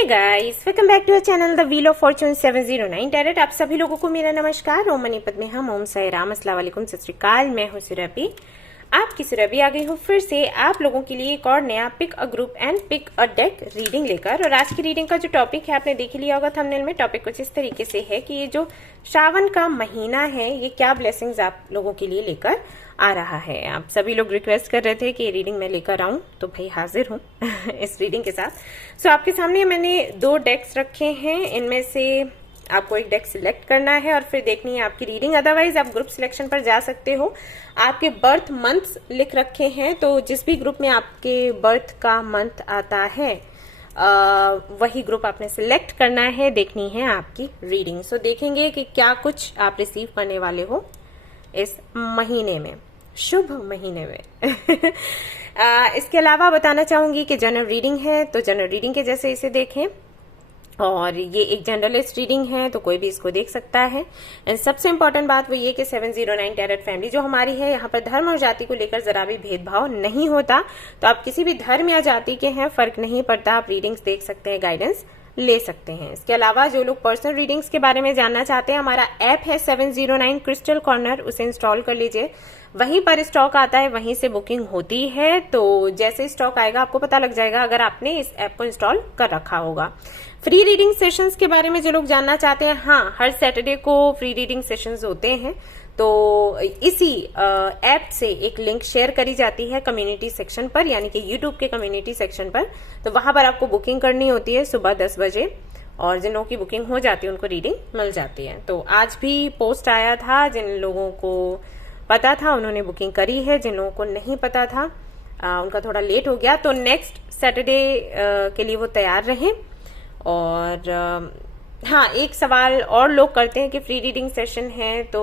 Hey guys, welcome back to our channel the wheel of fortune 709 tarot. आप सभी लोगों को मेरा नमस्कार। ओम मनी पद्मे हम ओम साई राम, अस्सलाम वालेकुम, सत श्री अकाल। मैं हूं सुरभि, आपकी सुरभि आ गई हूँ फिर से आप लोगों के लिए एक और नया pick a group and pick a deck reading लेकर। और आज की रीडिंग का जो टॉपिक है आपने देख लिया होगा थंबनेल में। टॉपिक कुछ इस तरीके से है कि ये जो श्रावण का महीना है ये क्या ब्लेसिंग्स आप लोगों के लिए लेकर आ रहा है। आप सभी लोग रिक्वेस्ट कर रहे थे कि ये रीडिंग मैं लेकर आऊं, तो भाई हाजिर हूं इस रीडिंग के साथ। सो आपके सामने मैंने 2 डेक्स रखे हैं, इनमें से आपको एक डेक सिलेक्ट करना है और फिर देखनी है आपकी रीडिंग। अदरवाइज आप ग्रुप सिलेक्शन पर जा सकते हो। आपके बर्थ मंथ्स लिख रखे हैं, तो जिस भी ग्रुप में आपके बर्थ का मंथ आता है वही ग्रुप आपने सिलेक्ट करना है। देखनी है आपकी रीडिंग। सो देखेंगे कि क्या कुछ आप रिसीव करने वाले हो इस महीने में, शुभ महीने में इसके अलावा बताना चाहूंगी कि जनरल रीडिंग है, तो जनरल रीडिंग के जैसे इसे देखें। और ये एक जनरलिस्ट रीडिंग है, तो कोई भी इसको देख सकता है। एंड सबसे इंपॉर्टेंट बात वो ये कि 709 टैरेट फैमिली जो हमारी है, यहाँ पर धर्म और जाति को लेकर जरा भी भेदभाव नहीं होता। तो आप किसी भी धर्म या जाति के हैं, फर्क नहीं पड़ता, आप रीडिंग्स देख सकते हैं, गाइडेंस ले सकते हैं। इसके अलावा जो लोग पर्सनल रीडिंग्स के बारे में जानना चाहते हैं, हमारा ऐप है 709 क्रिस्टल कॉर्नर, उसे इंस्टॉल कर लीजिए। वहीं पर स्टॉक आता है, वहीं से बुकिंग होती है। तो जैसे स्टॉक आएगा आपको पता लग जाएगा, अगर आपने इस ऐप को इंस्टॉल कर रखा होगा। फ्री रीडिंग सेशंस के बारे में जो लोग जानना चाहते हैं, हाँ, हर सैटरडे को फ्री रीडिंग सेशंस होते हैं। तो इसी ऐप से एक लिंक शेयर करी जाती है कम्युनिटी सेक्शन पर, यानी कि यूट्यूब के कम्युनिटी सेक्शन पर। तो वहां पर आपको बुकिंग करनी होती है सुबह 10 बजे, और जिन लोगों की बुकिंग हो जाती है उनको रीडिंग मिल जाती है। तो आज भी पोस्ट आया था, जिन लोगों को पता था उन्होंने बुकिंग करी है, जिन लोगों को नहीं पता था उनका थोड़ा लेट हो गया। तो नेक्स्ट सैटरडे के लिए वो तैयार रहें। और हाँ, एक सवाल और लोग करते हैं कि फ्री रीडिंग सेशन है तो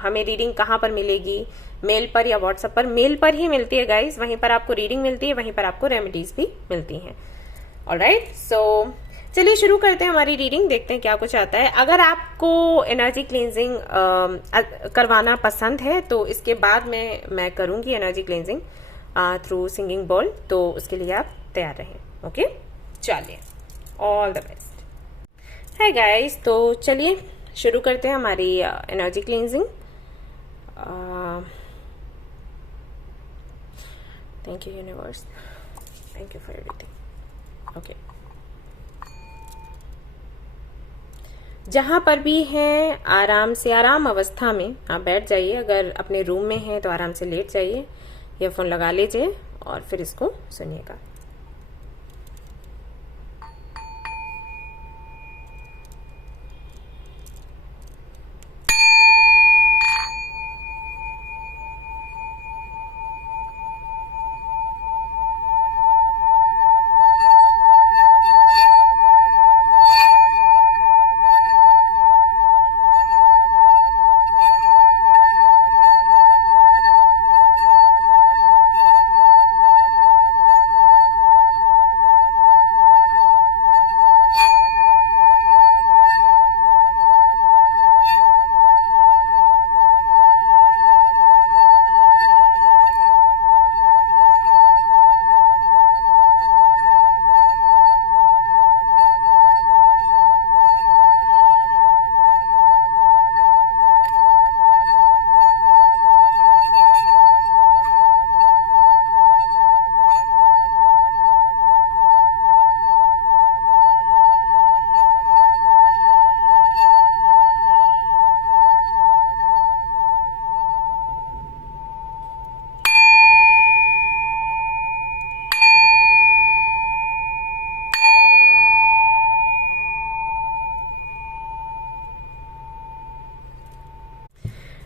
हमें रीडिंग कहाँ पर मिलेगी, मेल पर या व्हाट्सएप पर? मेल पर ही मिलती है गाइस, वहीं पर आपको रीडिंग मिलती है, वहीं पर आपको रेमेडीज भी मिलती हैं। ऑलराइट, सो चलिए शुरू करते हैं हमारी रीडिंग, देखते हैं क्या कुछ आता है। अगर आपको एनर्जी क्लींजिंग करवाना पसंद है तो इसके बाद में मैं करूंगी एनर्जी क्लींजिंग थ्रू सिंगिंग बोल, तो उसके लिए आप तैयार रहें। ओके, चलिए, all the best. Hi guys, तो चलिए शुरू करते हैं हमारी energy cleansing. Thank you universe, thank you for everything. Okay, जहां पर भी हैं आराम से, आराम अवस्था में आप बैठ जाइए। अगर अपने रूम में हैं तो आराम से लेट जाइए, ईयरफोन लगा लीजिए और फिर इसको सुनिएगा।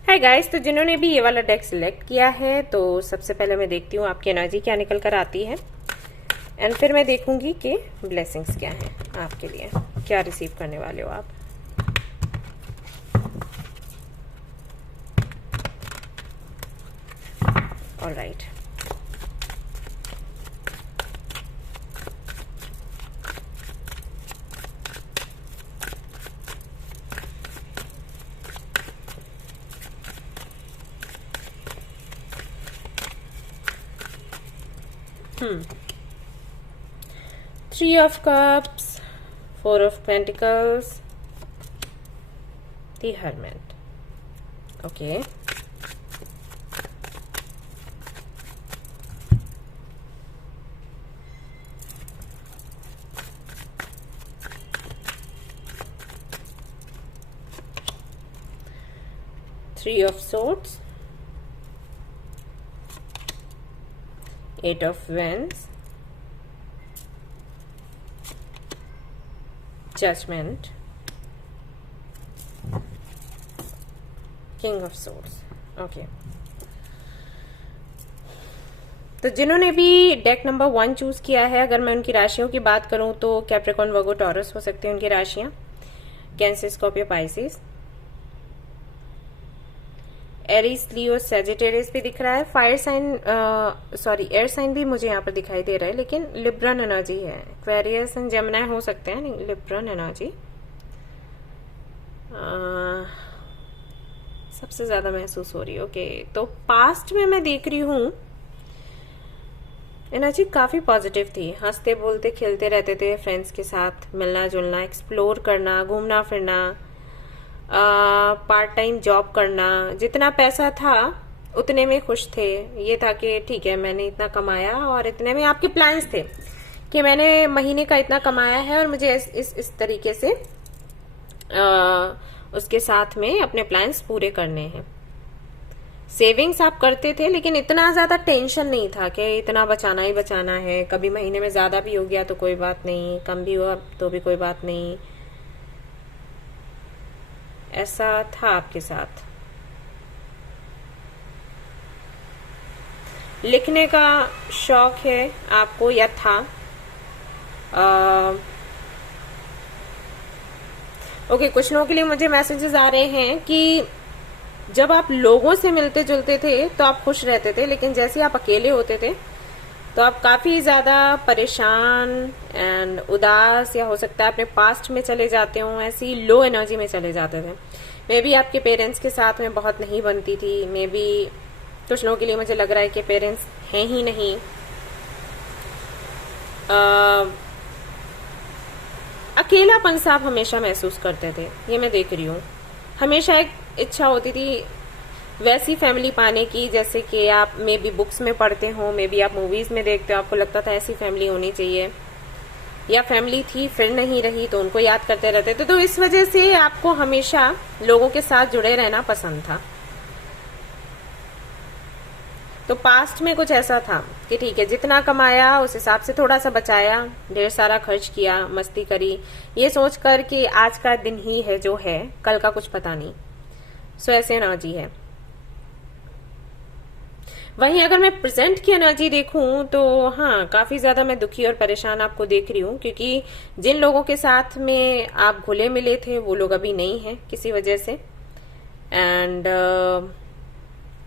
हाय गाइस, तो जिन्होंने भी ये वाला डेक सिलेक्ट किया है, तो सबसे पहले मैं देखती हूँ आपकी एनर्जी क्या निकल कर आती है, एंड फिर मैं देखूंगी कि ब्लेसिंग्स क्या हैं आपके लिए, क्या रिसीव करने वाले हो आप। Alright, Three of Cups, 4 of Pentacles, the Hermit. Okay. Three of Swords, 8 of Wands, Judgment, King of Swords. Okay, तो जिन्होंने भी डेक नंबर 1 चूज किया है, अगर मैं उनकी राशियों की बात करूं तो कैप्रिकॉर्न, वर्गो, टॉरस हो सकते हैं उनकी राशियां। Cancer, Scorpio, Pisces, Aries, Leo, Sagittarius भी दिख रहा है। Fire sign, sorry air sign भी मुझे यहाँ पर दिखाई दे रहा है, लेकिन लिब्रन एनर्जी है। एक्वेरियस एंड जेमिनी हो सकते हैं, नहीं लिब्रन एनर्जी सबसे ज्यादा महसूस हो रही है। ओके, तो पास्ट में मैं देख रही हूँ एनर्जी काफी पॉजिटिव थी, हंसते बोलते खेलते रहते थे, फ्रेंड्स के साथ मिलना जुलना, एक्सप्लोर करना, घूमना फिरना, पार्ट टाइम जॉब करना, जितना पैसा था उतने में खुश थे। ये था कि ठीक है मैंने इतना कमाया और इतने में आपके प्लान्स थे कि मैंने महीने का इतना कमाया है और मुझे इस तरीके से उसके साथ में अपने प्लान्स पूरे करने हैं। सेविंग्स आप करते थे, लेकिन इतना ज्यादा टेंशन नहीं था कि इतना बचाना ही बचाना है। कभी महीने में ज्यादा भी हो गया तो कोई बात नहीं, कम भी हुआ तो भी कोई बात नहीं, ऐसा था आपके साथ। लिखने का शौक है आपको या था। ओके, कुछ लोगों के लिए मुझे मैसेजेस आ रहे हैं कि जब आप लोगों से मिलते जुलते थे तो आप खुश रहते थे, लेकिन जैसे आप अकेले होते थे तो आप काफी ज्यादा परेशान एंड उदास, या हो सकता है अपने पास्ट में चले जाते हो, ऐसी लो एनर्जी में चले जाते थे। मे बी आपके पेरेंट्स के साथ में बहुत नहीं बनती थी, मे बी कुछ लोगों के लिए मुझे लग रहा है कि पेरेंट्स हैं ही नहीं। अकेलापन सा आप हमेशा महसूस करते थे, ये मैं देख रही हूँ। हमेशा एक इच्छा होती थी वैसी फैमिली पाने की जैसे कि आप मे बी बुक्स में पढ़ते हो, मे बी आप मूवीज में देखते हो, आपको लगता था ऐसी फैमिली होनी चाहिए, या फैमिली थी फिर नहीं रही तो उनको याद करते रहते थे। तो इस वजह से आपको हमेशा लोगों के साथ जुड़े रहना पसंद था। तो पास्ट में कुछ ऐसा था कि ठीक है जितना कमाया उस हिसाब से थोड़ा सा बचाया, ढेर सारा खर्च किया, मस्ती करी, ये सोच कर कि आज का दिन ही है जो है, कल का कुछ पता नहीं। सो ऐसे एनर्जी है। वहीं अगर मैं प्रेजेंट की एनर्जी देखूं तो हाँ, काफी ज्यादा मैं दुखी और परेशान आपको देख रही हूँ, क्योंकि जिन लोगों के साथ में आप घुले मिले थे वो लोग अभी नहीं है किसी वजह से। एंड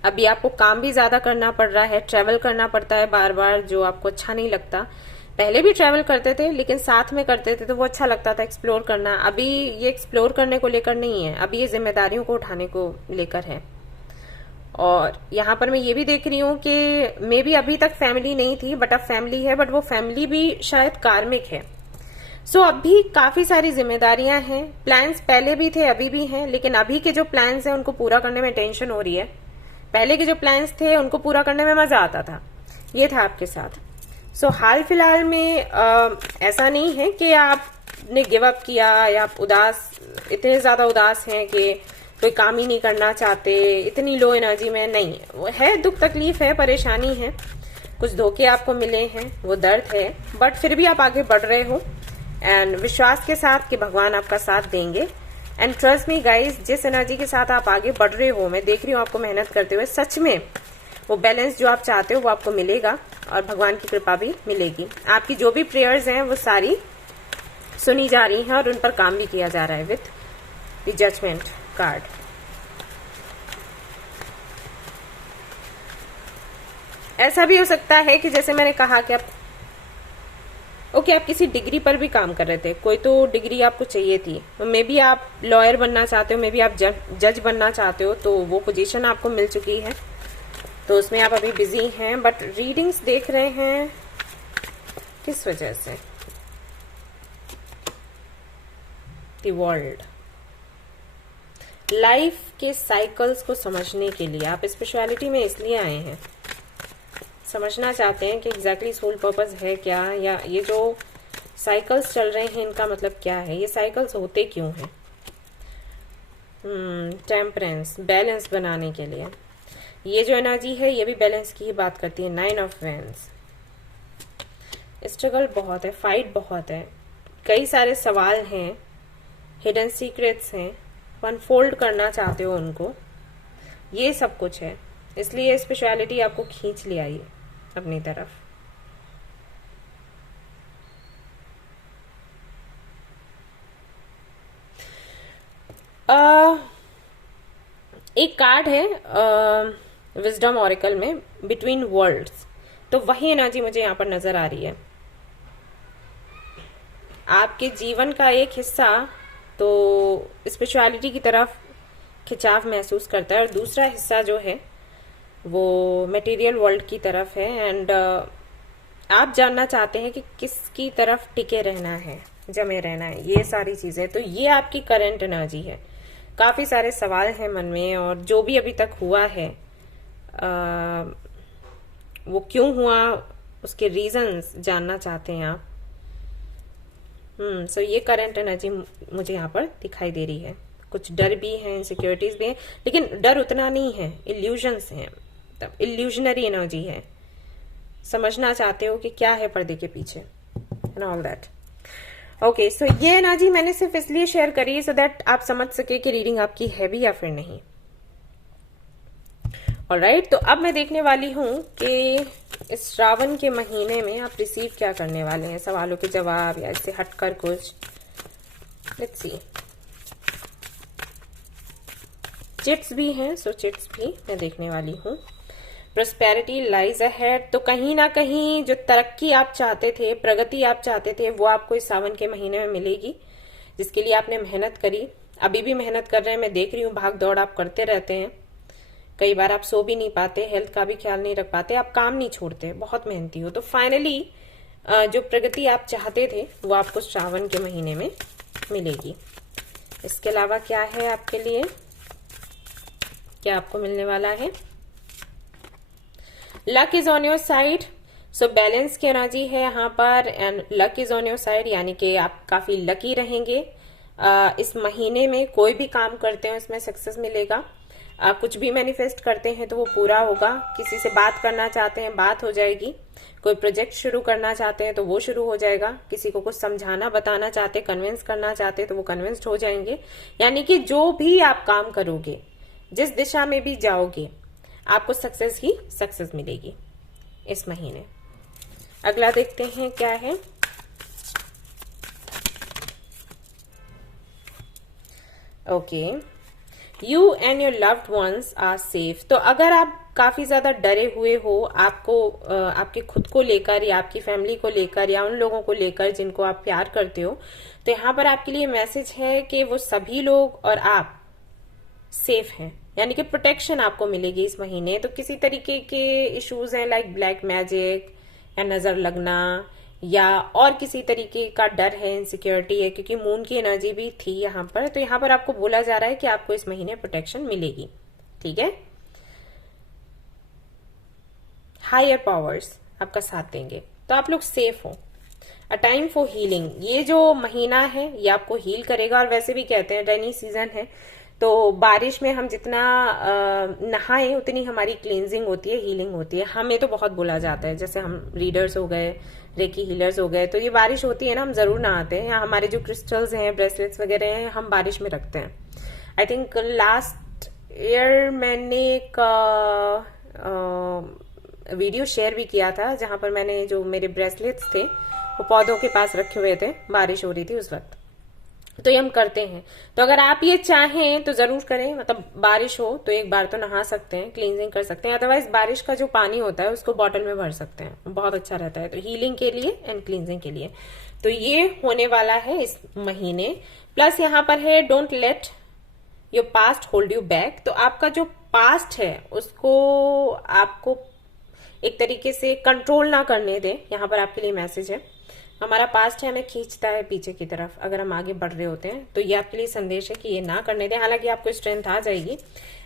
अभी आपको काम भी ज्यादा करना पड़ रहा है, ट्रेवल करना पड़ता है बार बार, जो आपको अच्छा नहीं लगता। पहले भी ट्रेवल करते थे लेकिन साथ में करते थे तो वो अच्छा लगता था एक्सप्लोर करना। अभी ये एक्सप्लोर करने को लेकर नहीं है, अभी ये जिम्मेदारियों को उठाने को लेकर है। और यहाँ पर मैं ये भी देख रही हूँ कि मे बी अभी तक फैमिली नहीं थी बट अब फैमिली है, बट वो फैमिली भी शायद कार्मिक है। सो अब भी काफी सारी जिम्मेदारियां हैं। प्लान्स पहले भी थे अभी भी हैं, लेकिन अभी के जो प्लान्स हैं उनको पूरा करने में टेंशन हो रही है। पहले के जो प्लान्स थे उनको पूरा करने में मजा आता था। ये था आपके साथ। सो हाल फिलहाल में ऐसा नहीं है कि आपने गिव अप किया या आप उदास, इतने ज्यादा उदास हैं कि कोई काम ही नहीं करना चाहते, इतनी लो एनर्जी में नहीं वो है। दुख तकलीफ है, परेशानी है, कुछ धोखे आपको मिले हैं, वो दर्द है, बट फिर भी आप आगे बढ़ रहे हो एंड विश्वास के साथ कि भगवान आपका साथ देंगे। एंड ट्रस्ट मी गाइज, जिस एनर्जी के साथ आप आगे बढ़ रहे हो, मैं देख रही हूँ आपको मेहनत करते हुए, सच में वो बैलेंस जो आप चाहते हो वो आपको मिलेगा और भगवान की कृपा भी मिलेगी। आपकी जो भी प्रेयर्स हैं वो सारी सुनी जा रही हैं और उन पर काम भी किया जा रहा है विथ द जजमेंट कार्ड। ऐसा भी हो सकता है कि जैसे मैंने कहा कि आप आप किसी डिग्री पर भी काम कर रहे थे, कोई तो डिग्री आपको चाहिए थी, मे बी आप लॉयर बनना चाहते हो, मे बी आप जज बनना चाहते हो, तो वो पोजीशन आपको मिल चुकी है, तो उसमें आप अभी बिजी हैं। बट रीडिंग्स देख रहे हैं किस वजह से, द वर्ल्ड। लाइफ के साइकिल्स को समझने के लिए आप स्पिरिचुअलिटी में इसलिए आए हैं, समझना चाहते हैं कि एग्जैक्टली सोल पर्पस है क्या, या ये जो साइकिल्स चल रहे हैं इनका मतलब क्या है, ये साइकिल्स होते क्यों हैं। टेम्परेंस, बैलेंस बनाने के लिए। ये जो एनर्जी है ये भी बैलेंस की ही बात करती है। 9 ऑफ वैंड्स, स्ट्रगल बहुत है, फाइट बहुत है, कई सारे सवाल हैं, हिडन सीक्रेट्स हैं, अनफोल्ड करना चाहते हो उनको, ये सब कुछ है। इसलिए स्पिरिचुअलिटी आपको खींच ले आई अपनी तरफ। एक कार्ड है विजडम ऑरिकल में, बिटवीन वर्ल्ड्स, तो वही एनर्जी मुझे यहाँ पर नजर आ रही है। आपके जीवन का एक हिस्सा तो स्पिरिचुअलिटी की तरफ खिंचाव महसूस करता है, और दूसरा हिस्सा जो है वो मटेरियल वर्ल्ड की तरफ है। एंड आप जानना चाहते हैं कि किसकी तरफ टिके रहना है, जमे रहना है, ये सारी चीजें। तो ये आपकी करंट एनर्जी है। काफी सारे सवाल हैं मन में, और जो भी अभी तक हुआ है वो क्यों हुआ, उसके रीजंस जानना चाहते हैं आप। सो ये करंट एनर्जी मुझे यहाँ पर दिखाई दे रही है। कुछ डर भी है, इनसिक्योरिटीज भी है, लेकिन डर उतना नहीं है, इल्यूजन्स हैं, तब इल्यूजनरी एनर्जी है। समझना चाहते हो कि क्या है पर्दे के पीछे एंड ऑल दैट। ओके, सो ये एनर्जी मैंने सिर्फ इसलिए शेयर करी सो दैट आप समझ सके कि रीडिंग आपकी है भी या फिर नहीं। ऑलराइट, तो अब मैं देखने वाली हूं कि इस श्रावण के महीने में आप रिसीव क्या करने वाले हैं, सवालों के जवाब या इससे हटकर कुछ। Let's see. चिट्स भी हैं, सो चिट्स भी मैं देखने वाली हूँ। प्रोस्पेरिटी लाइज अहेड, तो कहीं ना कहीं जो तरक्की आप चाहते थे, प्रगति आप चाहते थे, वो आपको इस सावन के महीने में मिलेगी, जिसके लिए आपने मेहनत करी, अभी भी मेहनत कर रहे हैं। मैं देख रही हूँ भाग दौड़ आप करते रहते हैं, कई बार आप सो भी नहीं पाते, हेल्थ का भी ख्याल नहीं रख पाते, आप काम नहीं छोड़ते, बहुत मेहनती हो। तो फाइनली जो प्रगति आप चाहते थे वो आपको श्रावण के महीने में मिलेगी। इसके अलावा क्या है आपके लिए, क्या आपको मिलने वाला है। Luck is on your side, so balance की एनर्जी है यहाँ पर, and luck is on your side, यानी कि आप काफी लकी रहेंगे इस महीने में। कोई भी काम करते हैं उसमें सक्सेस मिलेगा। कुछ भी मैनिफेस्ट करते हैं तो वो पूरा होगा। किसी से बात करना चाहते हैं, बात हो जाएगी। कोई प्रोजेक्ट शुरू करना चाहते हैं तो वो शुरू हो जाएगा। किसी को कुछ समझाना बताना चाहते, कन्विंस करना चाहते तो वो कन्विंस्ड हो जाएंगे। यानी कि जो भी आप काम करोगे, जिस दिशा में भी जाओगे, आपको सक्सेस ही सक्सेस मिलेगी इस महीने। अगला देखते हैं क्या है। Okay, you and your loved ones are safe. तो अगर आप काफी ज्यादा डरे हुए हो, आपको आपके खुद को लेकर या आपकी फैमिली को लेकर या उन लोगों को लेकर जिनको आप प्यार करते हो, तो यहाँ पर आपके लिए मैसेज है कि वो सभी लोग और आप सेफ हैं, यानी कि प्रोटेक्शन आपको मिलेगी इस महीने। तो किसी तरीके के इश्यूज हैं लाइक ब्लैक मैजिक या नजर लगना या और किसी तरीके का डर है, इनसिक्योरिटी है, क्योंकि मून की एनर्जी भी थी यहाँ पर। तो यहाँ पर आपको बोला जा रहा है कि आपको इस महीने प्रोटेक्शन मिलेगी। ठीक है, हायर पावर्स आपका साथ देंगे, तो आप लोग सेफ हो। अ टाइम फॉर हीलिंग, ये जो महीना है ये आपको हील करेगा। और वैसे भी कहते हैं रेनी सीजन है, तो बारिश में हम जितना नहाएं उतनी हमारी क्लींजिंग होती है, हीलिंग होती है। हमें तो बहुत बोला जाता है, जैसे हम रीडर्स हो गए, रेकी हीलर्स हो गए, तो ये बारिश होती है ना, हम जरूर नहाते हैं। या हमारे जो क्रिस्टल्स हैं, ब्रेसलेट्स वगैरह हैं, हम बारिश में रखते हैं। आई थिंक लास्ट ईयर मैंने एक वीडियो शेयर भी किया था, जहां पर मैंने जो मेरे ब्रेसलेट्स थे वो पौधों के पास रखे हुए थे, बारिश हो रही थी उस वक्त। तो ये हम करते हैं। तो अगर आप ये चाहें तो जरूर करें, मतलब बारिश हो तो एक बार तो नहा सकते हैं, क्लींजिंग कर सकते हैं। अदरवाइज बारिश का जो पानी होता है उसको बॉटल में भर सकते हैं, बहुत अच्छा रहता है, तो हीलिंग के लिए एंड क्लींजिंग के लिए। तो ये होने वाला है इस महीने। प्लस यहाँ पर है don't let your past hold you back. तो आपका जो पास्ट है उसको आपको एक तरीके से कंट्रोल ना करने दें, यहाँ पर आपके लिए मैसेज है। हमारा पास्ट है, हमें खींचता है पीछे की तरफ अगर हम आगे बढ़ रहे होते हैं। तो ये आपके लिए संदेश है कि ये ना करने दें, हालांकि आपको स्ट्रेंथ आ जाएगी।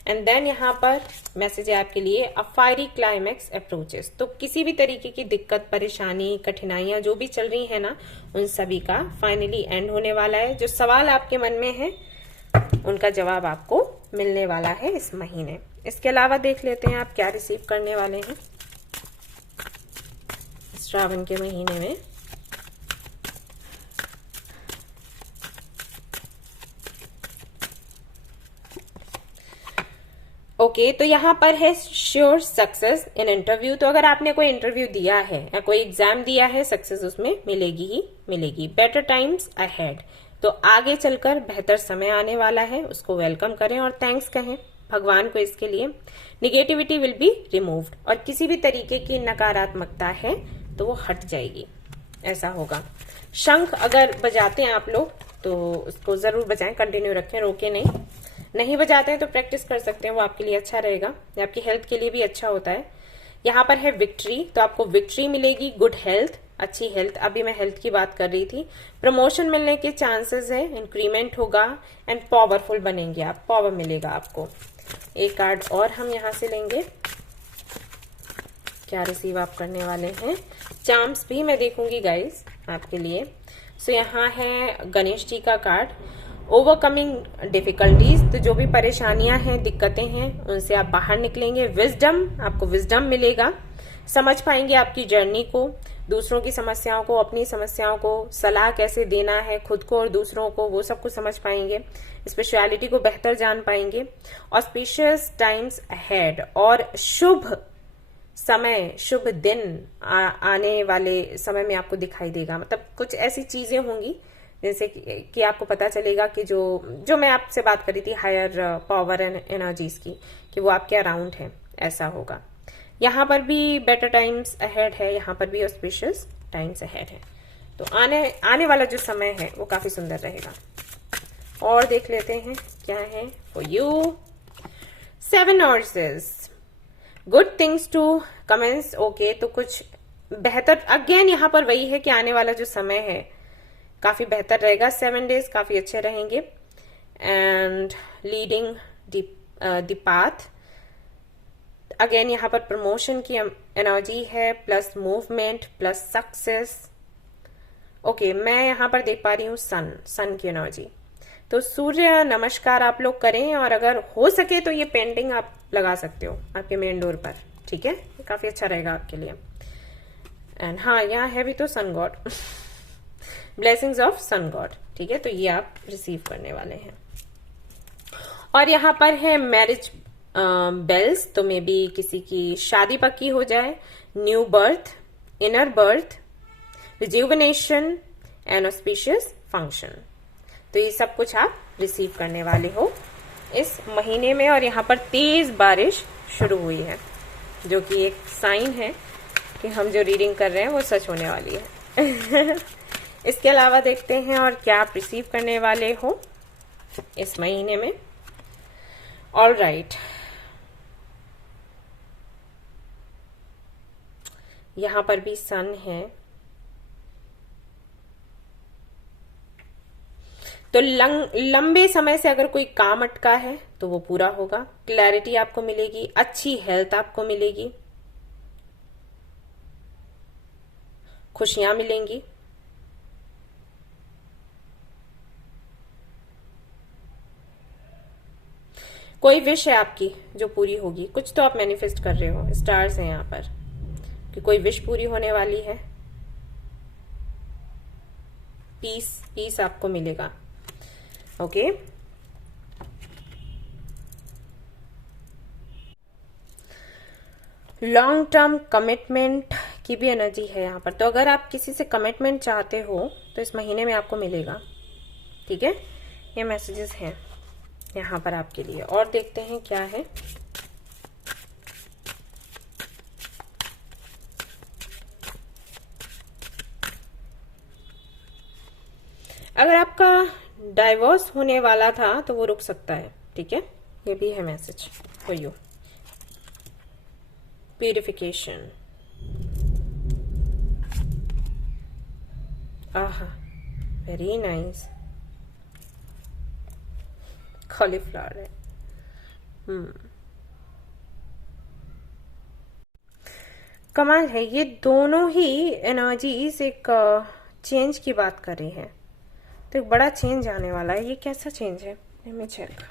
एंड देन यहाँ पर मैसेज है आपके लिए, अ फायरी क्लाइमैक्स अप्रोचेस। तो किसी भी तरीके की दिक्कत, परेशानी, कठिनाइयां जो भी चल रही है ना, उन सभी का फाइनली एंड होने वाला है। जो सवाल आपके मन में है उनका जवाब आपको मिलने वाला है इस महीने। इसके अलावा देख लेते हैं आप क्या रिसीव करने वाले हैं श्रावण के महीने में। ओके, तो यहाँ पर है श्योर सक्सेस इन इंटरव्यू। तो अगर आपने कोई इंटरव्यू दिया है या कोई एग्जाम दिया है, सक्सेस उसमें मिलेगी ही मिलेगी। बेटर टाइम्स अहेड, तो आगे चलकर बेहतर समय आने वाला है, उसको वेलकम करें और थैंक्स कहें भगवान को इसके लिए। निगेटिविटी विल बी रिमूव्ड, और किसी भी तरीके की नकारात्मकता है तो वो हट जाएगी, ऐसा होगा। शंख अगर बजाते हैं आप लोग तो उसको जरूर बजाएं, कंटिन्यू रखें, रोके नहीं बजाते हैं तो प्रैक्टिस कर सकते हैं, वो आपके लिए अच्छा रहेगा, आपकी हेल्थ के लिए भी अच्छा होता है। यहाँ पर है विक्ट्री, तो आपको विक्ट्री मिलेगी, गुड हेल्थ, अच्छी हेल्थ, अभी मैं हेल्थ की बात कर रही थी। प्रमोशन मिलने के चांसेस है, इंक्रीमेंट होगा एंड पावरफुल बनेंगे आप, पावर मिलेगा आपको। एक कार्ड और हम यहाँ से लेंगे, क्या रिसीव आप करने वाले हैं। चार्म्स भी मैं देखूंगी गाइस आपके लिए। सो यहाँ है गणेश जी का कार्ड, ओवरकमिंग डिफिकल्टीज, तो जो भी परेशानियां हैं, दिक्कतें हैं, उनसे आप बाहर निकलेंगे। विजडम, आपको विजडम मिलेगा, समझ पाएंगे आपकी जर्नी को, दूसरों की समस्याओं को, अपनी समस्याओं को, सलाह कैसे देना है खुद को और दूसरों को, वो सब कुछ समझ पाएंगे, स्पेशलिटी को बेहतर जान पाएंगे। ऑस्पिशियस टाइम्स अहेड, और शुभ समय, शुभ दिन आने वाले समय में आपको दिखाई देगा। मतलब कुछ ऐसी चीजें होंगी जैसे कि आपको पता चलेगा कि जो मैं आपसे बात करी थी हायर पावर एंड एनर्जीज की, कि वो आपके अराउंड है, ऐसा होगा। यहाँ पर भी बेटर टाइम्स अहेड है, यहाँ पर भी ऑस्पिशियस टाइम्स अहेड है। तो आने वाला जो समय है वो काफी सुंदर रहेगा। और देख लेते हैं क्या है for you. 7 horses, good things to commence. Okay, तो कुछ बेहतर, अगेन यहाँ पर वही है कि आने वाला जो समय है काफी बेहतर रहेगा। 7 डेज काफी अच्छे रहेंगे। And leading the path, again यहाँ पर प्रमोशन की एनर्जी है, plus movement, plus success. Okay, मैं यहाँ पर देख पा रही हूँ सन की एनर्जी। तो सूर्य नमस्कार आप लोग करें, और अगर हो सके तो ये पेंटिंग आप लगा सकते हो आपके मेन डोर पर, ठीक है, काफी अच्छा रहेगा आपके लिए। एंड हाँ, यहाँ है भी तो sun god blessings of sun god, ठीक है, तो ये आप रिसीव करने वाले हैं। और यहाँ पर है मैरिज बेल्स, तो मे बी किसी की शादी पक्की हो जाए, new birth, inner birth, rejuvenation and auspicious function. तो ये सब कुछ आप रिसीव करने वाले हो इस महीने में। और यहाँ पर तेज बारिश शुरू हुई है, जो कि एक साइन है कि हम जो रीडिंग कर रहे हैं वो सच होने वाली है। इसके अलावा देखते हैं और क्या आप रिसीव करने वाले हो इस महीने में। ऑल राइट, यहां पर भी सन है, तो लंबे समय से अगर कोई काम अटका है तो वो पूरा होगा। क्लैरिटी आपको मिलेगी, अच्छी हेल्थ आपको मिलेगी, खुशियां मिलेंगी। कोई विश है आपकी जो पूरी होगी, कुछ तो आप मैनिफेस्ट कर रहे हो, स्टार्स हैं यहाँ पर कि कोई विश पूरी होने वाली है। पीस आपको मिलेगा। ओके, लॉन्ग टर्म कमिटमेंट की भी एनर्जी है यहाँ पर। तो अगर आप किसी से कमिटमेंट चाहते हो तो इस महीने में आपको मिलेगा, ठीक है, ये मैसेजेस हैं यहाँ पर आपके लिए। और देखते हैं क्या है। अगर आपका डाइवोर्स होने वाला था तो वो रुक सकता है, ठीक है, ये भी है मैसेज फॉर यू। प्यूरिफिकेशन, आहा, वेरी नाइस। कॉलीफ्लावर है। कमाल है, ये दोनों ही एनर्जीज एक चेंज की बात कर रही है। तो एक बड़ा चेंज आने वाला है। ये कैसा चेंज है, लेट मी चेक।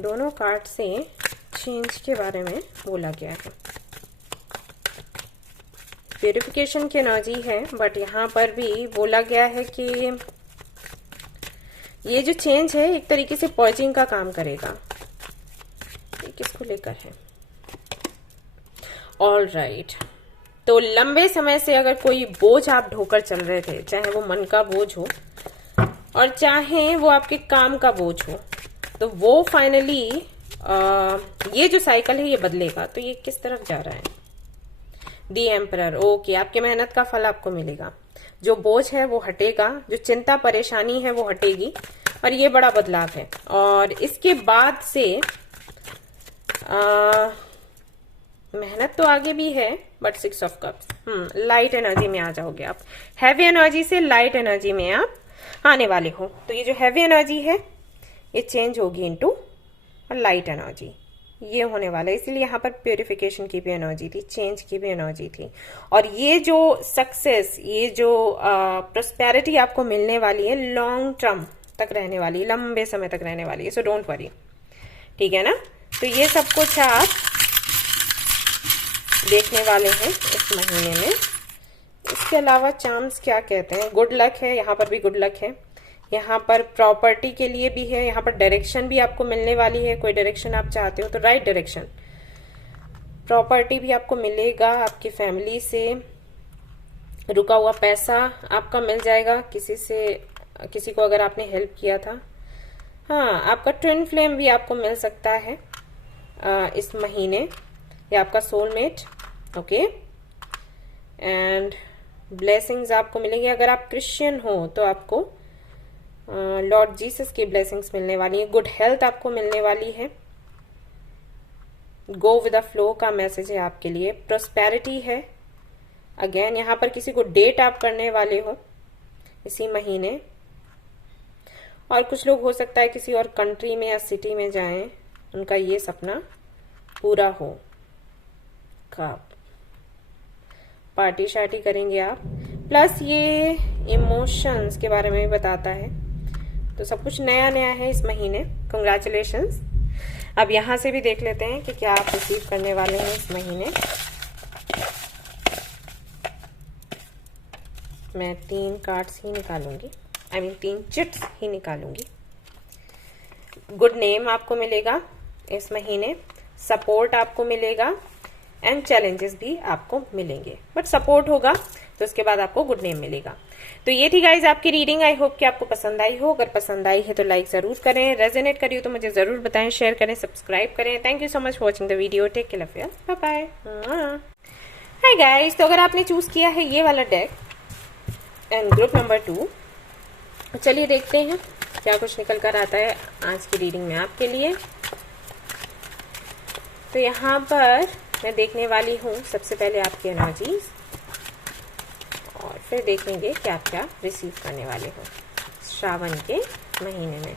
दोनों कार्ड से चेंज के बारे में बोला गया है। प्यूरिफिकेशन की एनर्जी है, बट यहाँ पर भी बोला गया है कि ये जो चेंज है एक तरीके से पर्जिंग का काम करेगा। ये किसको लेकर है? All right. तो लंबे समय से अगर कोई बोझ आप ढोकर चल रहे थे, चाहे वो मन का बोझ हो और चाहे वो आपके काम का बोझ हो, तो वो फाइनली ये जो साइकिल है ये बदलेगा। तो ये किस तरफ जा रहा है? दी एम्परर। ओके, आपकी मेहनत का फल आपको मिलेगा। जो बोझ है वो हटेगा, जो चिंता परेशानी है वो हटेगी, और ये बड़ा बदलाव है। और इसके बाद से मेहनत तो आगे भी है, but 6 of cups, light energy में आ जाओगे आप। हैवी एनर्जी से लाइट एनर्जी में आप आने वाले हो। तो ये जो हैवी एनर्जी है ये चेंज होगी इनटू लाइट एनर्जी, ये होने वाला है। इसीलिए यहाँ पर प्योरिफिकेशन की भी एनर्जी थी, चेंज की भी एनर्जी थी। और ये जो सक्सेस, ये जो प्रोस्पेरिटी आपको मिलने वाली है, लॉन्ग टर्म तक रहने वाली है, लंबे समय तक रहने वाली है। सो डोंट वरी, ठीक है ना? तो ये सब कुछ आप देखने वाले हैं इस महीने में। इसके अलावा चार्म्स क्या कहते हैं? गुड लक है, यहाँ पर भी गुड लक है। यहाँ पर प्रॉपर्टी के लिए भी है, यहाँ पर डायरेक्शन भी आपको मिलने वाली है। कोई डायरेक्शन आप चाहते हो तो राइट डायरेक्शन, प्रॉपर्टी भी आपको मिलेगा। आपकी फैमिली से रुका हुआ पैसा आपका मिल जाएगा, किसी को अगर आपने हेल्प किया था। हाँ, आपका ट्विन फ्लेम भी आपको मिल सकता है इस महीने, या आपका सोलमेट। ओके, एंड ब्लेसिंग्स आपको मिलेंगे। अगर आप क्रिश्चियन हो तो आपको लॉर्ड जीसस की ब्लेसिंग्स मिलने वाली है। गुड हेल्थ आपको मिलने वाली है। गो विद द फ्लो का मैसेज है आपके लिए। प्रोस्पेरिटी है। अगेन यहाँ पर किसी को डेट आप करने वाले हो इसी महीने, और कुछ लोग हो सकता है किसी और कंट्री में या सिटी में जाएं, उनका ये सपना पूरा हो। कब पार्टी शार्टी करेंगे आप। प्लस ये इमोशंस के बारे में भी बताता है। तो सब कुछ नया नया है इस महीने। कंग्रेचुलेशंस। अब यहां से भी देख लेते हैं कि क्या आप रिसीव करने वाले हैं इस महीने। मैं 3 कार्ड्स ही निकालूंगी, आई मीन 3 चिट्स ही निकालूंगी। गुड नेम आपको मिलेगा इस महीने, सपोर्ट आपको मिलेगा, एंड चैलेंजेस भी आपको मिलेंगे, बट सपोर्ट होगा तो उसके बाद आपको गुड नेम मिलेगा। तो ये थी गाइज आपकी रीडिंग। आई होप कि आपको पसंद आई हो। अगर पसंद आई है तो लाइक जरूर करें, रेजोनेट करी हो तो मुझे जरूर बताएं, शेयर करें, सब्सक्राइब करें। Thank you so much for watching the video. Take care of your, bye bye. Hi guys, तो अगर आपने चूज किया है ये वाला डेक एंड ग्रुप नंबर 2, तो चलिए देखते हैं क्या कुछ निकल कर आता है आज की रीडिंग में आपके लिए। तो यहाँ पर मैं देखने वाली हूँ सबसे पहले आपकी एनर्जीज, और फिर देखेंगे क्या क्या रिसीव करने वाले हो श्रावण के महीने में।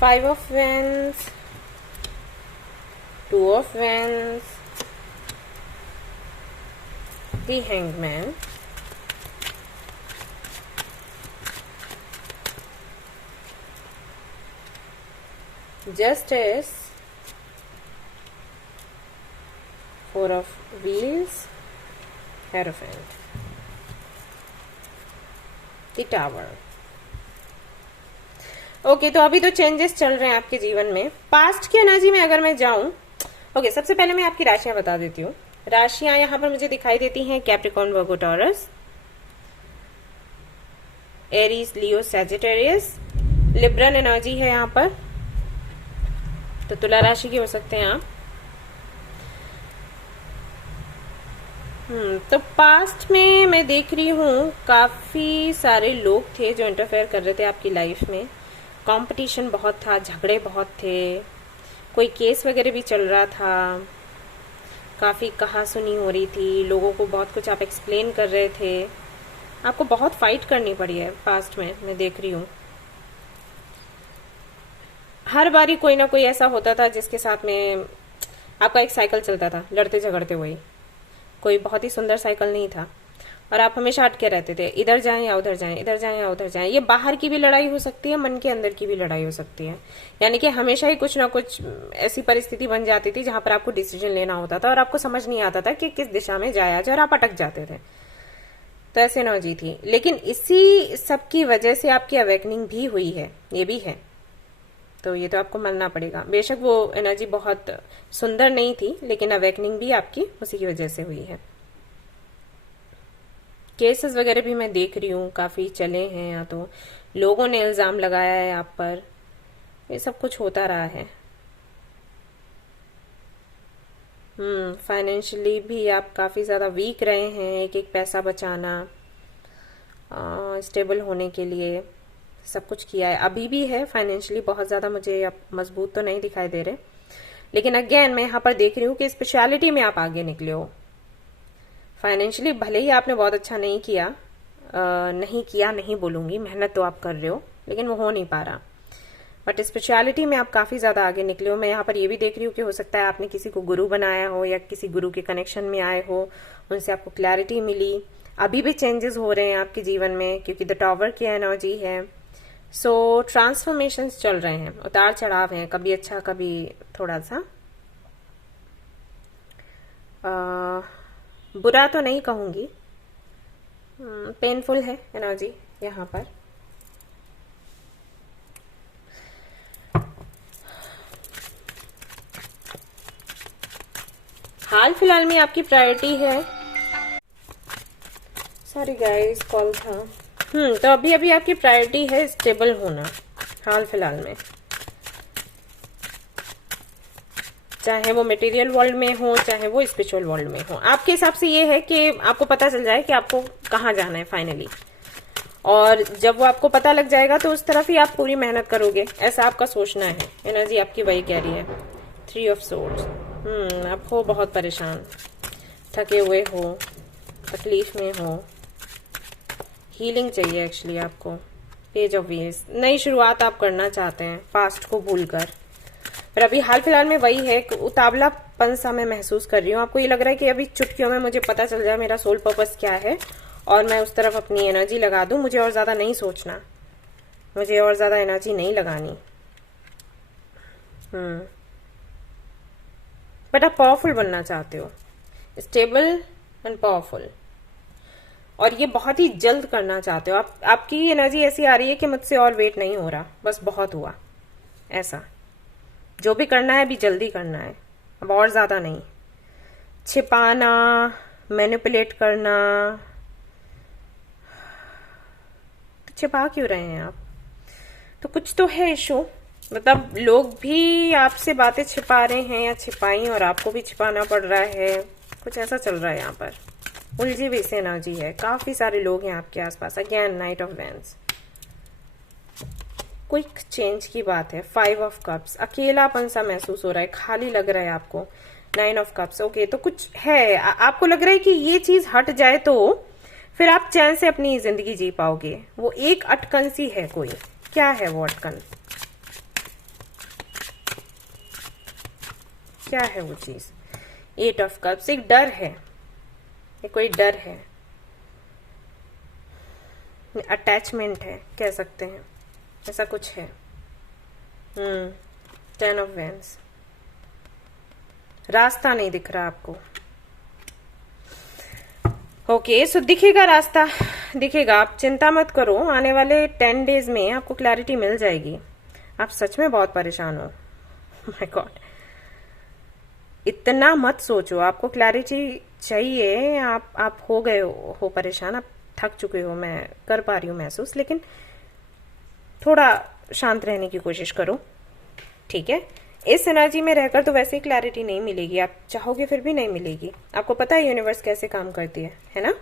Five of Wands, 2 of Wands, the Hanged Man, Justice, 4 of Wheels, Hierophant, the Tower। Okay, तो अभी तो चेंजेस चल रहे हैं आपके जीवन में। पास्ट की एनर्जी में अगर मैं जाऊं, ओके, सबसे पहले मैं आपकी राशियां बता देती हूँ। राशियां यहाँ पर मुझे दिखाई देती हैं कैप्रिकॉर्न, वर्गो, taurus, Aries, Leo, Sagittarius. Libran energy है यहाँ पर, तो तुला राशि के हो सकते हैं आप। तो पास्ट में मैं देख रही हूँ काफी सारे लोग थे जो इंटरफेयर कर रहे थे आपकी लाइफ में। कंपटीशन बहुत था, झगड़े बहुत थे, कोई केस वगैरह भी चल रहा था, काफी कहा सुनी हो रही थी, लोगों को बहुत कुछ आप एक्सप्लेन कर रहे थे। आपको बहुत फाइट करनी पड़ी है पास्ट में, मैं देख रही हूँ। हर बारी कोई ना कोई ऐसा होता था जिसके साथ में आपका एक साइकिल चलता था, लड़ते झगड़ते हुए। कोई बहुत ही सुंदर साइकिल नहीं था और आप हमेशा अटके रहते थे, इधर जाएं या उधर जाएं, इधर जाएं या उधर जाएं। ये बाहर की भी लड़ाई हो सकती है, मन के अंदर की भी लड़ाई हो सकती है। यानी कि हमेशा ही कुछ ना कुछ ऐसी परिस्थिति बन जाती थी जहां पर आपको डिसीजन लेना होता था और आपको समझ नहीं आता था कि किस दिशा में जाया जाए और आप अटक जाते थे। तो ऐसे एनर्जी थी, लेकिन इसी सब की वजह से आपकी अवेकनिंग भी हुई है, ये भी है। तो ये तो आपको मानना पड़ेगा। बेशक वो एनर्जी बहुत सुंदर नहीं थी, लेकिन अवेकनिंग भी आपकी उसी की वजह से हुई है। केसेस वगैरह भी मैं देख रही हूँ काफी चले हैं, या तो लोगों ने इल्जाम लगाया है आप पर, ये सब कुछ होता रहा है। फाइनेंशियली भी आप काफी ज्यादा वीक रहे हैं, एक एक पैसा बचाना, स्टेबल होने के लिए सब कुछ किया है। अभी भी है फाइनेंशियली बहुत ज्यादा, मुझे अब मजबूत तो नहीं दिखाई दे रहे, लेकिन अगेन मैं यहाँ पर देख रही हूँ कि स्पेशलिटी में आप आगे निकले हो। फाइनेंशियली भले ही आपने बहुत अच्छा नहीं किया, नहीं बोलूंगी, मेहनत तो आप कर रहे हो, लेकिन वो हो नहीं पा रहा। बट स्पिरिचुअलिटी में आप काफी ज्यादा आगे निकले हो। मैं यहाँ पर ये भी देख रही हूँ कि हो सकता है आपने किसी को गुरु बनाया हो या किसी गुरु के कनेक्शन में आए हो, उनसे आपको क्लैरिटी मिली। अभी भी चेंजेस हो रहे हैं आपके जीवन में, क्योंकि द टॉवर की एनर्जी है। सो ट्रांसफॉर्मेशंस चल रहे हैं, उतार चढ़ाव हैं, कभी अच्छा कभी थोड़ा सा बुरा तो नहीं कहूंगी, पेनफुल है एनर्जी यहाँ पर। हाल फिलहाल में आपकी प्रायोरिटी है, सॉरी गाइस कॉल था। तो अभी अभी आपकी प्रायोरिटी है स्टेबल होना हाल फिलहाल में, चाहे वो मटेरियल वर्ल्ड में हो चाहे वो स्पिरिचुअल वर्ल्ड में हो। आपके हिसाब से ये है कि आपको पता चल जाए कि आपको कहाँ जाना है फाइनली, और जब वो आपको पता लग जाएगा तो उस तरफ ही आप पूरी मेहनत करोगे, ऐसा आपका सोचना है। एनर्जी आपकी वही कह रही है। 3 ऑफ सोर्ड्स। आप हो बहुत परेशान, थके हुए हो, तकलीफ में हो, हीलिंग चाहिए एक्चुअली आपको। पेज ऑफ व्हील्स, नई शुरुआत आप करना चाहते हैं पास्ट को भूलकर, पर अभी हाल फिलहाल में वही है कि उतावलापन सा मैं महसूस कर रही हूँ। आपको ये लग रहा है कि अभी चुटकियों में मुझे पता चल जाए मेरा सोल पर्पस क्या है और मैं उस तरफ अपनी एनर्जी लगा दूं। मुझे और ज्यादा नहीं सोचना, मुझे और ज्यादा एनर्जी नहीं लगानी। बट आप पावरफुल बनना चाहते हो, स्टेबल एंड पावरफुल, और ये बहुत ही जल्द करना चाहते हो आप। आपकी एनर्जी ऐसी आ रही है कि मुझसे और वेट नहीं हो रहा, बस बहुत हुआ। ऐसा जो भी करना है अभी जल्दी करना है, अब और ज्यादा नहीं। छिपाना, मैनिपुलेट करना, तो छिपा क्यों रहे हैं आप? तो कुछ तो है इशू, मतलब लोग भी आपसे बातें छिपा रहे हैं या छिपाई, और आपको भी छिपाना पड़ रहा है। कुछ ऐसा चल रहा है यहाँ पर, उलझी हुई सी एनर्जी है। काफी सारे लोग हैं आपके आसपास। Again night of wands, quick change की बात है। 5 ऑफ कप्स, अकेलापन सा महसूस हो रहा है, खाली लग रहा है आपको। 9 ऑफ कप्स, ओके, तो कुछ है आपको लग रहा है कि ये चीज हट जाए तो फिर आप चैन से अपनी जिंदगी जी पाओगे। वो एक अटकन सी है कोई, क्या है वो अटकन, क्या है वो चीज? 8 ऑफ कप्स, एक डर है, ये कोई डर है, अटैचमेंट है कह सकते हैं, ऐसा कुछ है। 10 ऑफ वैंड्स, रास्ता नहीं दिख रहा आपको। ओके, सो दिखेगा रास्ता, दिखेगा, आप चिंता मत करो। आने वाले 10 डेज में आपको क्लैरिटी मिल जाएगी। आप सच में बहुत परेशान हो, माय गॉड, इतना मत सोचो। आपको क्लैरिटी चाहिए, आप हो गए हो परेशान, आप थक चुके हो, मैं कर पा रही हूँ महसूस, लेकिन थोड़ा शांत रहने की कोशिश करो, ठीक है? इस एनर्जी में रहकर तो वैसे ही क्लैरिटी नहीं मिलेगी, आप चाहोगे फिर भी नहीं मिलेगी। आपको पता है यूनिवर्स कैसे काम करती है ना।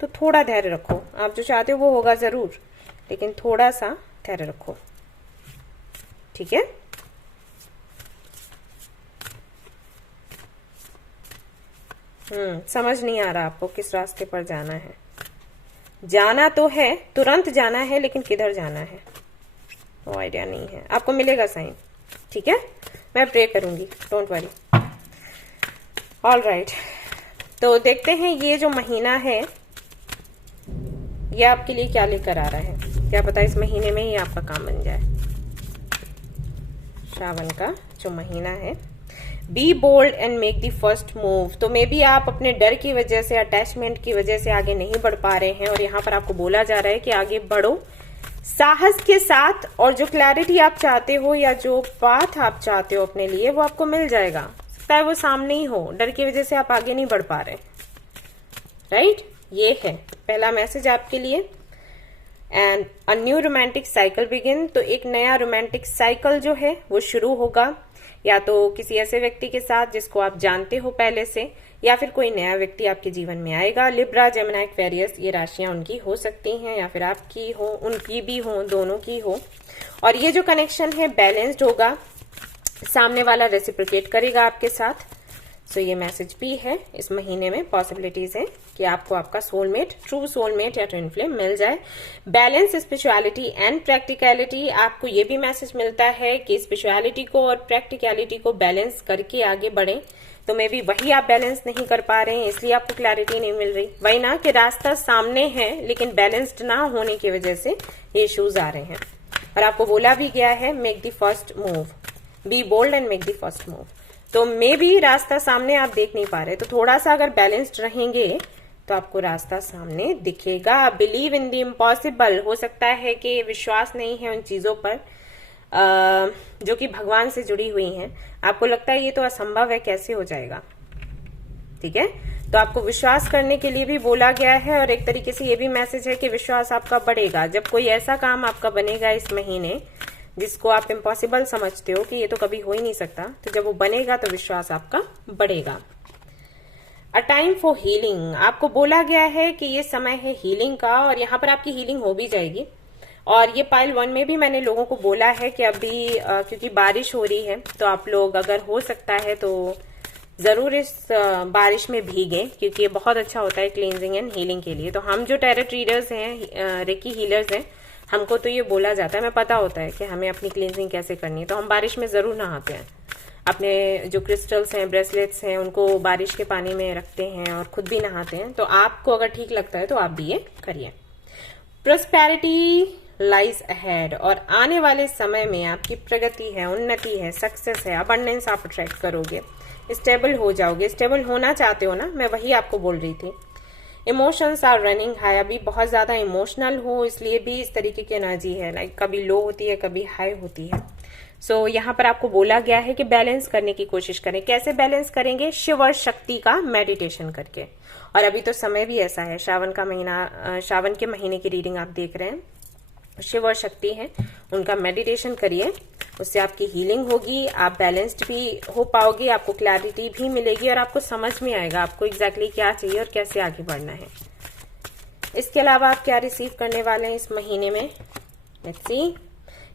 तो थोड़ा धैर्य रखो, आप जो चाहते हो वो होगा जरूर, लेकिन थोड़ा सा धैर्य रखो, ठीक है। समझ नहीं आ रहा आपको किस रास्ते पर जाना है। जाना तो है, तुरंत जाना है, लेकिन किधर जाना है वो आइडिया नहीं है। आपको मिलेगा साइन, ठीक है। मैं प्रे करूंगी, डोंट वरी। ऑल राइट, तो देखते हैं ये जो महीना है ये आपके लिए क्या लेकर आ रहा है। क्या पता इस महीने में ही आपका काम बन जाए। श्रावण का जो महीना है, be bold and make the first move. तो मे बी आप अपने डर की वजह से, अटैचमेंट की वजह से आगे नहीं बढ़ पा रहे हैं, और यहाँ पर आपको बोला जा रहा है कि आगे बढ़ो साहस के साथ, और जो क्लैरिटी आप चाहते हो या जो पाथ आप चाहते हो अपने लिए वो आपको मिल जाएगा। सकता है वो सामने ही हो, डर की वजह से आप आगे नहीं बढ़ पा रहे, राइट। ये है पहला मैसेज आपके लिए। And a new romantic cycle begin. तो एक नया रोमांटिक साइकिल जो है वो शुरू होगा, या तो किसी ऐसे व्यक्ति के साथ जिसको आप जानते हो पहले से, या फिर कोई नया व्यक्ति आपके जीवन में आएगा। लिब्रा, जेमिनी, एक्वेरियस ये राशियां उनकी हो सकती हैं, या फिर आपकी हो, उनकी भी हो, दोनों की हो। और ये जो कनेक्शन है बैलेंस्ड होगा, सामने वाला रेसिप्रोकेट करेगा आपके साथ। सो ये मैसेज भी है इस महीने में। पॉसिबिलिटीज है कि आपको आपका सोलमेट, ट्रू सोलमेट या ट्विन फ्लेम मिल जाए। Balance spirituality and practicality. आपको ये भी मैसेज मिलता है कि स्पिरिचुअलिटी को और प्रैक्टिकलिटी को बैलेंस करके आगे बढ़े। तो मे भी वही आप बैलेंस नहीं कर पा रहे हैं, इसलिए आपको क्लैरिटी नहीं मिल रही। वही ना कि रास्ता सामने है, लेकिन बैलेंस्ड ना होने की वजह से ये इश्यूज आ रहे हैं। और आपको बोला भी गया है make the first move, be bold and make the first move. तो मे भी रास्ता सामने आप देख नहीं पा रहे, तो थोड़ा सा अगर बैलेंस्ड रहेंगे तो आपको रास्ता सामने दिखेगा। Believe in the impossible. हो सकता है कि विश्वास नहीं है उन चीजों पर जो कि भगवान से जुड़ी हुई हैं। आपको लगता है ये तो असंभव है, कैसे हो जाएगा, ठीक है। तो आपको विश्वास करने के लिए भी बोला गया है, और एक तरीके से ये भी मैसेज है कि विश्वास आपका बढ़ेगा। जब कोई ऐसा काम आपका बनेगा इस महीने जिसको आप इम्पॉसिबल समझते हो कि ये तो कभी हो ही नहीं सकता, तो जब वो बनेगा तो विश्वास आपका बढ़ेगा। A time for healing. आपको बोला गया है कि ये समय है हीलिंग का, और यहाँ पर आपकी हीलिंग हो भी जाएगी। और ये पाइल 1 में भी मैंने लोगों को बोला है कि अभी क्योंकि बारिश हो रही है, तो आप लोग अगर हो सकता है तो जरूर इस बारिश में भीगे, क्योंकि ये बहुत अच्छा होता है क्लींजिंग एंड हीलिंग के लिए। तो हम जो टैरोट रीडर्स हैं, रेकी हीलर्स हैं, हमको तो ये बोला जाता है, हमें पता होता है कि हमें अपनी क्लींजिंग कैसे करनी है। तो हम बारिश में जरूर नहाते हैं, अपने जो क्रिस्टल्स हैं, ब्रेसलेट्स हैं, उनको बारिश के पानी में रखते हैं और खुद भी नहाते हैं। तो आपको अगर ठीक लगता है तो आप भी ये करिए। Prosperity lies ahead. और आने वाले समय में आपकी प्रगति है, उन्नति है, सक्सेस है, अबंडेंस आप अट्रैक्ट करोगे, स्टेबल हो जाओगे। स्टेबल होना चाहते हो ना, मैं वही आपको बोल रही थी। Emotions are running high. अभी बहुत ज्यादा इमोशनल हो, इसलिए भी इस तरीके की एनर्जी है, लाइक कभी लो होती है, कभी हाई होती है। सो यहाँ पर आपको बोला गया है कि बैलेंस करने की कोशिश करें। कैसे बैलेंस करेंगे? शिव और शक्ति का मेडिटेशन करके। और अभी तो समय भी ऐसा है, श्रावण का महीना, श्रावण के महीने की रीडिंग आप देख रहे हैं। शिव और शक्ति है, उनका मेडिटेशन करिए, उससे आपकी हीलिंग होगी, आप बैलेंस्ड भी हो पाओगे, आपको क्लैरिटी भी मिलेगी, और आपको समझ में आएगा आपको एग्जैक्टली क्या चाहिए और कैसे आगे बढ़ना है। इसके अलावा आप क्या रिसीव करने वाले हैं इस महीने में? Let's see.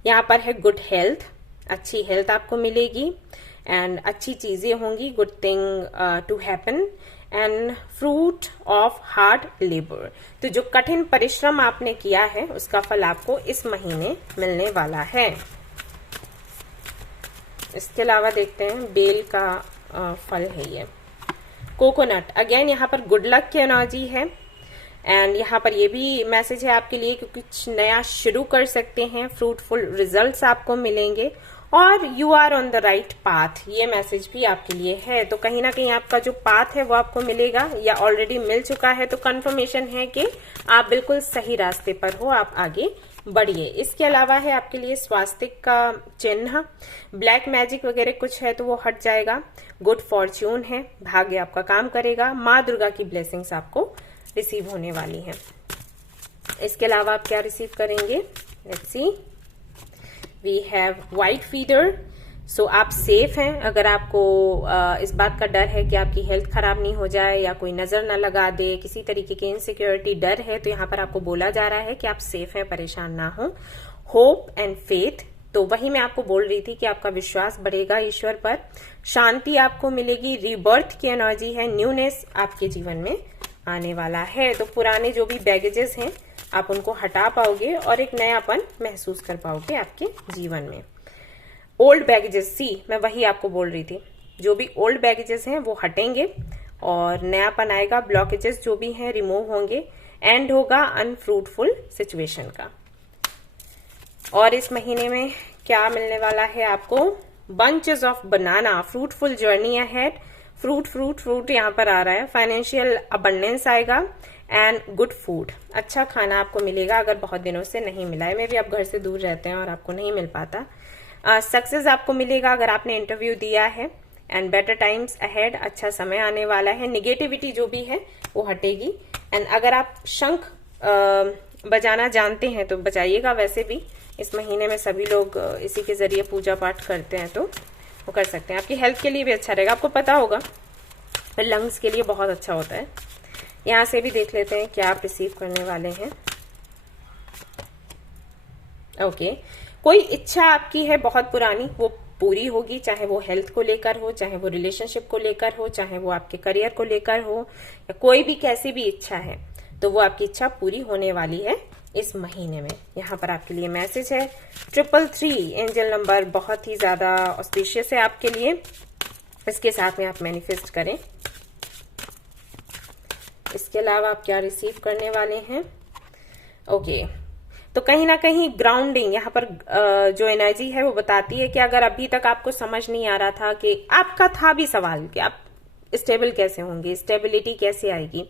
यहाँ पर है गुड हेल्थ, अच्छी हेल्थ आपको मिलेगी, एंड अच्छी चीजें होंगी, good thing to happen, and fruit of hard labour. तो जो कठिन परिश्रम आपने किया है उसका फल आपको इस महीने मिलने वाला है। इसके अलावा देखते हैं बेल का फल है ये कोकोनट। अगेन यहाँ पर गुड लक की एनर्जी है, एंड यहाँ पर ये भी मैसेज है आपके लिए कि कुछ नया शुरू कर सकते हैं, फ्रूटफुल रिजल्ट्स आपको मिलेंगे, और you are on the right path. ये मैसेज भी आपके लिए है। तो कहीं ना कहीं आपका जो पाथ है वो आपको मिलेगा, या ऑलरेडी मिल चुका है। तो कंफर्मेशन है कि आप बिल्कुल सही रास्ते पर हो, आप आगे बढ़िए। इसके अलावा है आपके लिए स्वास्तिक का चिन्ह, ब्लैक मैजिक वगैरह कुछ है तो वो हट जाएगा। गुड फॉर्च्यून है, भाग्य आपका काम करेगा, माँ दुर्गा की ब्लेसिंग्स आपको रिसीव होने वाली है। इसके अलावा आप क्या रिसीव करेंगे? Let's see. We have white feeder. So आप सेफ हैं। अगर आपको इस बात का डर है कि आपकी हेल्थ खराब नहीं हो जाए या कोई नजर ना लगा दे, किसी तरीके की इनसिक्योरिटी डर है, तो यहाँ पर आपको बोला जा रहा है कि आप सेफ हैं, परेशान ना हो। होप एंड फेथ, तो वही मैं आपको बोल रही थी कि आपका विश्वास बढ़ेगा ईश्वर पर, शांति आपको मिलेगी, रीबर्थ की एनर्जी है, न्यूनेस आपके जीवन में आने वाला है। तो पुराने जो भी बैगेजेस हैं आप उनको हटा पाओगे और एक नयापन महसूस कर पाओगे आपके जीवन में। ओल्ड बैगेजेस, मैं वही आपको बोल रही थी, जो भी ओल्ड बैगेजेस हैं वो हटेंगे और नयापन आएगा, ब्लॉकेजेस जो भी हैं रिमूव होंगे, एंड होगा अनफ्रूटफुल सिचुएशन का। और इस महीने में क्या मिलने वाला है आपको? Bunches of banana, fruitful journey ahead, fruit fruit fruit यहाँ पर आ रहा है, फाइनेंशियल अबंडेंस आएगा एंड गुड फूड, अच्छा खाना आपको मिलेगा अगर बहुत दिनों से नहीं मिला है। मे भी आप घर से दूर रहते हैं और आपको नहीं मिल पाता। सक्सेस आपको मिलेगा अगर आपने इंटरव्यू दिया है, एंड बेटर टाइम्स अहेड, अच्छा समय आने वाला है। निगेटिविटी जो भी है वो हटेगी। एंड अगर आप शंख बजाना जानते हैं तो बजाइएगा, वैसे भी इस महीने में सभी लोग इसी के जरिए पूजा पाठ करते हैं तो वो कर सकते हैं। आपकी हेल्थ के लिए भी अच्छा रहेगा, आपको पता होगा लंग्स के लिए बहुत अच्छा होता है। यहां से भी देख लेते हैं क्या आप रिसीव करने वाले हैं। ओके, कोई इच्छा आपकी है बहुत पुरानी, वो पूरी होगी, चाहे वो हेल्थ को लेकर हो, चाहे वो रिलेशनशिप को लेकर हो, चाहे वो आपके करियर को लेकर हो, या कोई भी कैसी भी इच्छा है तो वो आपकी इच्छा पूरी होने वाली है इस महीने में। यहाँ पर आपके लिए मैसेज है 333, एंजल नंबर बहुत ही ज्यादा ऑस्पिशियस है आपके लिए। इसके साथ में आप मैनिफेस्ट करें। इसके अलावा आप क्या रिसीव करने वाले हैं? ओके, तो कहीं ना कहीं ग्राउंडिंग यहाँ पर जो एनर्जी है वो बताती है कि अगर अभी तक आपको समझ नहीं आ रहा था कि आपका था भी सवाल कि आप स्टेबल कैसे होंगे, स्टेबिलिटी कैसे आएगी,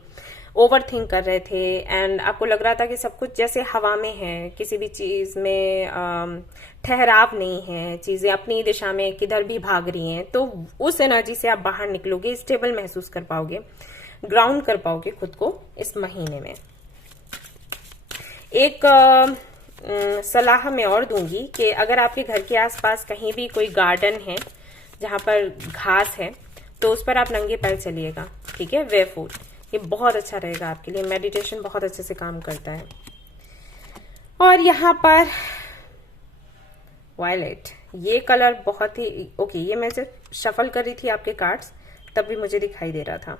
ओवर थिंक कर रहे थे एंड आपको लग रहा था कि सब कुछ जैसे हवा में है, किसी भी चीज में ठहराव नहीं है, चीजें अपनी दिशा में किधर भी भाग रही हैं, तो उस एनर्जी से आप बाहर निकलोगे, स्टेबल महसूस कर पाओगे, ग्राउंड कर पाओगे खुद को इस महीने में। एक सलाह मैं और दूंगी कि अगर आपके घर के आसपास कहीं भी कोई गार्डन है जहां पर घास है तो उस पर आप नंगे पैर चलिएगा, ठीक है, बेयरफुट। ये बहुत अच्छा रहेगा आपके लिए, मेडिटेशन बहुत अच्छे से काम करता है। और यहाँ पर वायलेट, ये कलर बहुत ही ओके, ये मैं जब शफल कर रही थी आपके कार्ड्स तब भी मुझे दिखाई दे रहा था।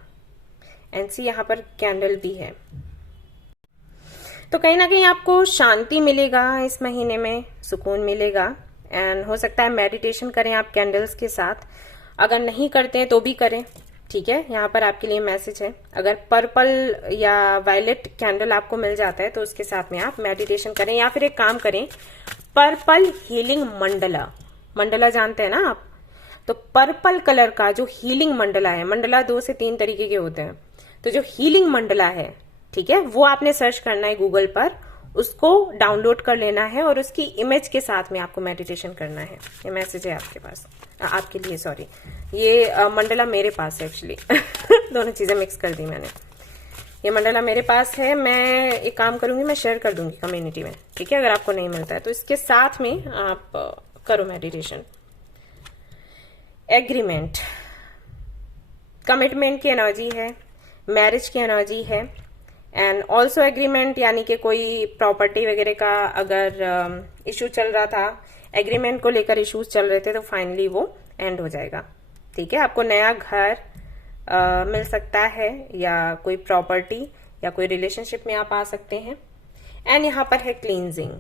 एंड सी यहाँ पर कैंडल भी है, तो कहीं ना कहीं आपको शांति मिलेगा इस महीने में, सुकून मिलेगा। एंड हो सकता है मेडिटेशन करें आप कैंडल्स के साथ, अगर नहीं करते हैं तो भी करें, ठीक है। यहाँ पर आपके लिए मैसेज है, अगर पर्पल या वायलेट कैंडल आपको मिल जाता है तो उसके साथ में आप मेडिटेशन करें, या फिर एक काम करें, पर्पल हीलिंग मंडला, मंडला जानते हैं ना आप, तो पर्पल कलर का जो हीलिंग मंडला है, मंडला 2 से 3 तरीके के होते हैं, तो जो हीलिंग मंडला है, ठीक है, वो आपने सर्च करना है गूगल पर, उसको डाउनलोड कर लेना है और उसकी इमेज के साथ में आपको मेडिटेशन करना है। ये मैसेज है आपके पास, आपके लिए, सॉरी, ये मंडला मेरे पास है एक्चुअली दोनों चीजें मिक्स कर दी मैंने। ये मंडला मेरे पास है, मैं एक काम करूंगी, मैं शेयर कर दूंगी कम्युनिटी में, ठीक है, अगर आपको नहीं मिलता है तो इसके साथ में आप करो मेडिटेशन। एग्रीमेंट, कमिटमेंट की एनर्जी है, मैरिज की एनर्जी है, एंड ऑल्सो एग्रीमेंट यानी कि कोई प्रॉपर्टी वगैरह का अगर इशू चल रहा था, एग्रीमेंट को लेकर इश्यूज चल रहे थे, तो फाइनली वो एंड हो जाएगा, ठीक है। आपको नया घर मिल सकता है या कोई प्रॉपर्टी या कोई रिलेशनशिप में आप आ सकते हैं। एंड यहाँ पर है क्लींजिंग,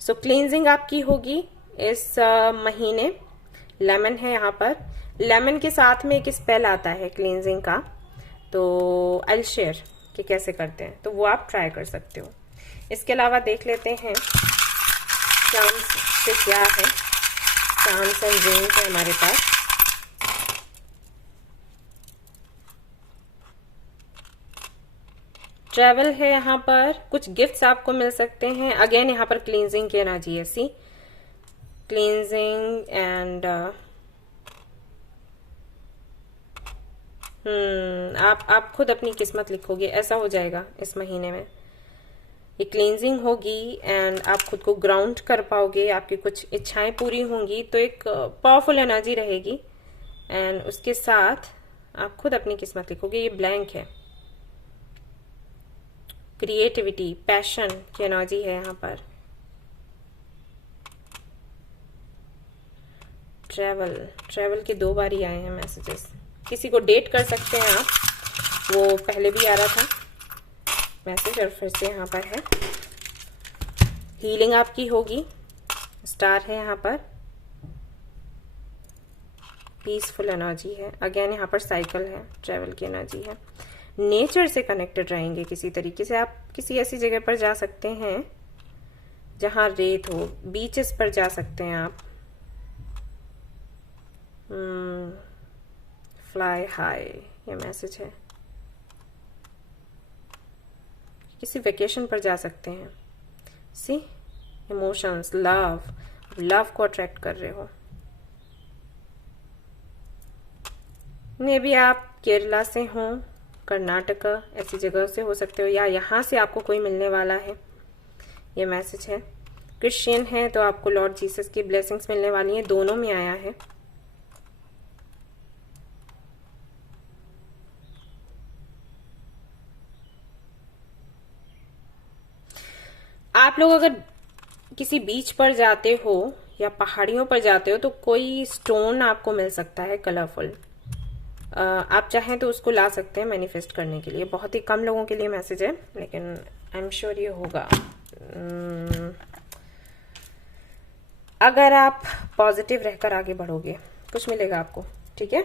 सो क्लींजिंग आपकी होगी इस महीने। लेमन है यहाँ पर, लेमन के साथ में एक स्पेल आता है क्लींजिंग का, तो आई शेयर कि कैसे करते हैं, तो वो आप ट्राई कर सकते हो। इसके अलावा देख लेते हैं चांस से क्या है, चांस एंड ड्रीम्स है हमारे पास। ट्रैवल है यहाँ पर, कुछ गिफ्ट्स आपको मिल सकते हैं। अगेन यहाँ पर क्लींजिंग की एनर्जी है, सी क्लींजिंग एंड आप खुद अपनी किस्मत लिखोगे, ऐसा हो जाएगा इस महीने में। ये क्लींजिंग होगी एंड आप खुद को ग्राउंड कर पाओगे, आपकी कुछ इच्छाएं पूरी होंगी, तो एक पावरफुल एनर्जी रहेगी एंड उसके साथ आप खुद अपनी किस्मत लिखोगे। ये ब्लैंक है, क्रिएटिविटी, पैशन की एनर्जी है यहाँ पर। ट्रैवल के 2 बार ही आए हैं मैसेजेस। किसी को डेट कर सकते हैं आप, वो पहले भी आ रहा था मैसेज और फिर से यहाँ पर है। हीलिंग आपकी होगी, स्टार है यहाँ पर, पीसफुल एनर्जी है, अगेन यहाँ पर साइकिल है, ट्रैवल की एनर्जी है। नेचर से कनेक्टेड रहेंगे किसी तरीके से। आप किसी ऐसी जगह पर जा सकते हैं जहां रेत हो, बीचेस पर जा सकते हैं आप। फ्लाई हाई ये मैसेज है। किसी वेकेशन पर जा सकते हैं। सी इमोशंस, लव को अट्रैक्ट कर रहे हो। मे बी आप केरला से हो, कर्नाटका, ऐसी जगह से हो सकते हो, या यहाँ से आपको कोई मिलने वाला है, ये मैसेज है। क्रिश्चियन है तो आपको लॉर्ड जीसस की ब्लेसिंग्स मिलने वाली हैं, दोनों में आया है। आप लोग अगर किसी बीच पर जाते हो या पहाड़ियों पर जाते हो तो कोई स्टोन आपको मिल सकता है कलरफुल। आप चाहें तो उसको ला सकते हैं मैनिफेस्ट करने के लिए। बहुत ही कम लोगों के लिए मैसेज है, लेकिन आई एम श्योर ये होगा। अगर आप पॉजिटिव रहकर आगे बढ़ोगे कुछ मिलेगा आपको, ठीक है।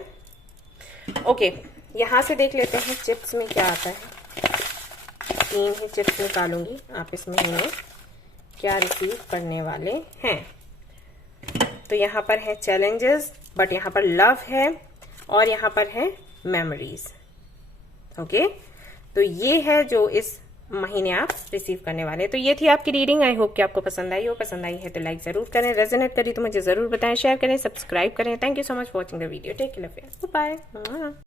ओके, यहां से देख लेते हैं चिप्स में क्या आता है। 3 ही चिप्स निकालूंगी, आप इस महीने क्या रिसीव करने वाले हैं। तो यहाँ पर है चैलेंजेस, बट यहाँ पर लव है और यहाँ पर है मेमोरीज। ओके, तो ये है जो इस महीने आप रिसीव करने वाले हैं। तो ये थी आपकी रीडिंग। आई होप कि आपको पसंद आई हो। पसंद आई है तो लाइक जरूर करें, रेजोनेट करी तो मुझे जरूर बताएं, शेयर करें, सब्सक्राइब करें। Thank you so much for watching the video. Take care, bye.